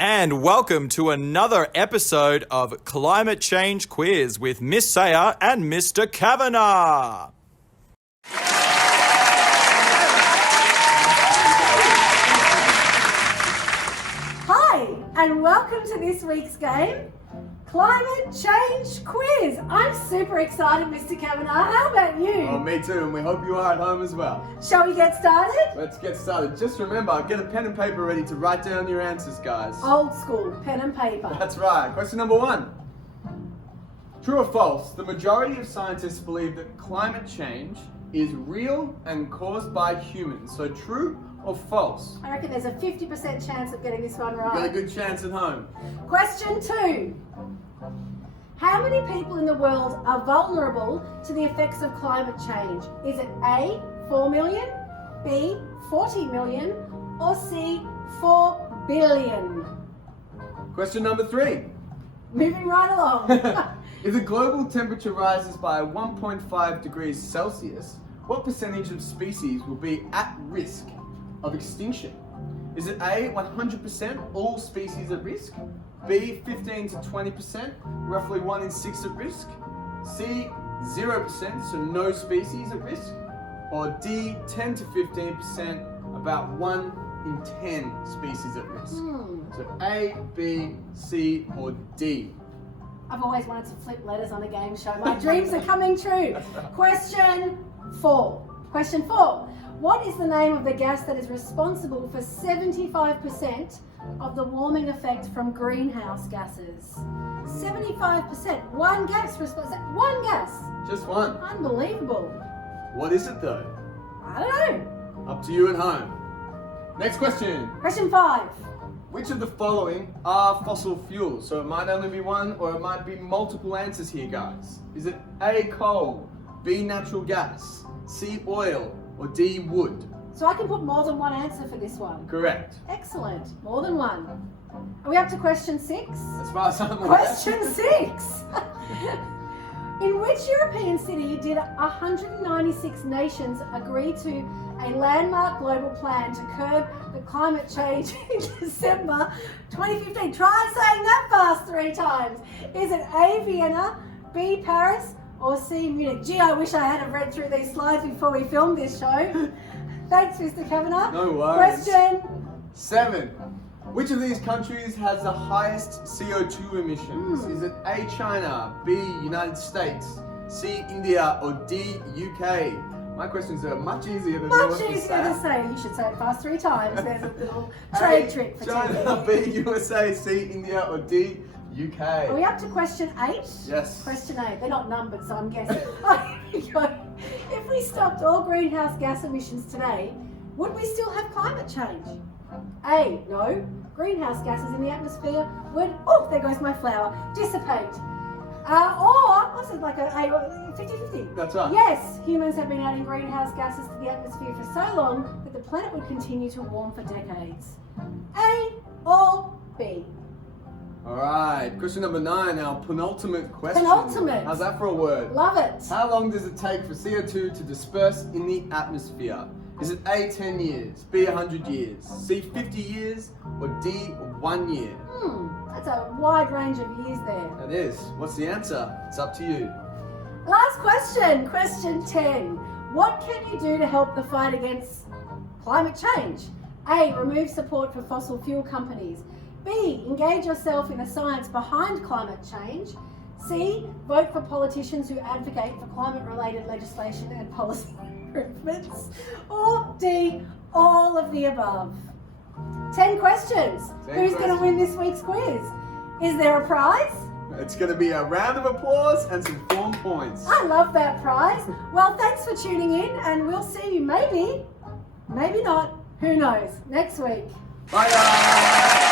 And welcome to another episode of Climate Change Quiz with Miss Sayer and Mr. Kavanagh. Hi, and welcome to this week's game, Climate Change Quiz. I'm super excited, Mr. Kavanagh. How about you? Oh, me too, and we hope you are at home as well. Shall we get started? Let's get started. Just remember, get a pen and paper ready to write down your answers, guys. Old school, pen and paper. That's right. Question number 1. True or false, the majority of scientists believe that climate change is real and caused by humans. So true or false? I reckon there's a 50% chance of getting this one right. You've got a good chance at home. Question 2. How many people in the world are vulnerable to the effects of climate change? Is it A, 4 million, B, 40 million, or C, 4 billion? Question number 3. Moving right along. If the global temperature rises by 1.5 degrees Celsius, what percentage of species will be at risk of extinction? Is it A, 100%, all species at risk? B, 15 to 20%, roughly 1 in 6 at risk? C, 0%, so no species at risk? Or D, 10 to 15%, about 1 in 10 species at risk? So A, B, C, or D? I've always wanted to flip letters on a game show. My dreams are coming true. Question 4. Question 4. What is the name of the gas that is responsible for 75% of the warming effect from greenhouse gases? 75%. One gas responsible. One gas. Just one. Unbelievable. What is it though? I don't know. Up to you at home. Next question. Question 5. Which of the following are fossil fuels? So it might only be one or it might be multiple answers here, guys. Is it A, coal, B, natural gas, C, oil, or D, wood? So I can put more than one answer for this one. Correct. Excellent. More than one. Are we up to question 6? As far as I'm aware. Question 6. In which European city did 196 nations agree to a landmark global plan to curb the climate change in December 2015? Try saying that fast 3 times. Is it A, Vienna, B, Paris, or C, Munich? Gee, I wish I had read through these slides before we filmed this show. Thanks, Mr. Kavanagh. No worries. Question 7. Which of these countries has the highest CO2 emissions? Is it A, China, B, United States, C, India, or D, UK? My questions are much easier than yours. Much easier to say. You should say it fast 3 times. There's a little trade trick for China, TV. B, USA, C, India, or D, UK? Are we up to question 8? Yes. Question 8. They're not numbered, so I'm guessing. If we stopped all greenhouse gas emissions today, would we still have climate change? A, no. Greenhouse gases in the atmosphere would, oh, there goes my flower, dissipate. Or, this is like a 50-50. That's right. Yes, humans have been adding greenhouse gases to the atmosphere for so long that the planet would continue to warm for decades. A or B? Alright, question number 9, our penultimate question. Penultimate. How's that for a word? Love it. How long does it take for CO2 to disperse in the atmosphere? Is it A, 10 years, B, 100 years, C, 50 years, or D, 1 year? That's a wide range of years there. That is. What's the answer? It's up to you. Last question, question 10. What can you do to help the fight against climate change? A, remove support for fossil fuel companies. B, engage yourself in the science behind climate change. C, vote for politicians who advocate for climate-related legislation and policy improvements. Or D, all of the above. 10 questions. 10 Who's going to win this week's quiz? Is there a prize? It's going to be a round of applause and some form points. I love that prize. Well, thanks for tuning in, and we'll see you maybe not, who knows, next week. Bye guys!